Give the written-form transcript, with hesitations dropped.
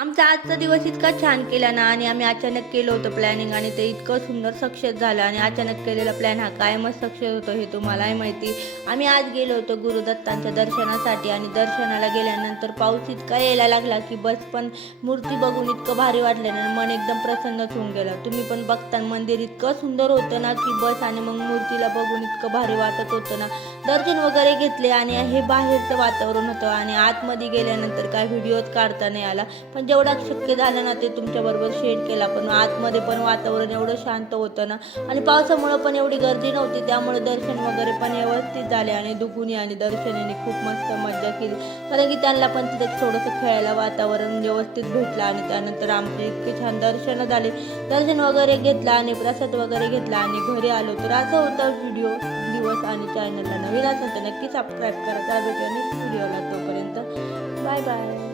आमचा आजचा दिवस इतका छान केला ना आणि आम्ही अचानक केलं होतं प्लॅनिंग आणि ते इतकं सुंदर सक्सेस झालं आणि अचानक केलेला प्लॅन हा कायमच सक्सेस होतो हे तुम्हालाही माहिती. आम्ही आज गेलो होतो गुरुदत्तांच्या दर्शनासाठी आणि दर्शनाला गेल्यानंतर पाऊस इतका यायला लागला की बस पण मूर्ती बघून इतकं भारी वाटलं ना, मन एकदम प्रसन्नच होऊन गेलं. तुम्ही पण बघता मंदिर इतकं सुंदर होतं ना की बस आणि मग मूर्तीला बघून इतकं भारी वाटत होतं ना. दर्शन वगैरे घेतले आणि हे बाहेरचं वातावरण होतं आणि आतमध्ये गेल्यानंतर काय व्हिडिओच काढता नाही आला, पण जेवढा शक्य झालं ना ते तुमच्याबरोबर शेअर केला. पण आतमध्ये पण वातावरण एवढं शांत होतं ना आणि पावसामुळं पण एवढी गर्दी नव्हती, त्यामुळे दर्शन वगैरे पण व्यवस्थित झाले आणि दुगुनी आणि दर्शनाने खूप मस्त मज्जा केली. कारण की त्यांना पण तिथे थोडंसं खेळायला वातावरण व्यवस्थित भेटलं आणि त्यानंतर आमचे इतके छान दर्शनं झाले. दर्शन वगैरे घेतलं आणि प्रसाद वगैरे घेतला आणि घरी आलो. तर असं होतं व्हिडिओ दिवस. आणि चॅनलला नवीन असेल तर नक्की सबस्क्राईब करा. त्या भेटूया नेक्स्ट व्हिडिओला. तोपर्यंत बाय बाय.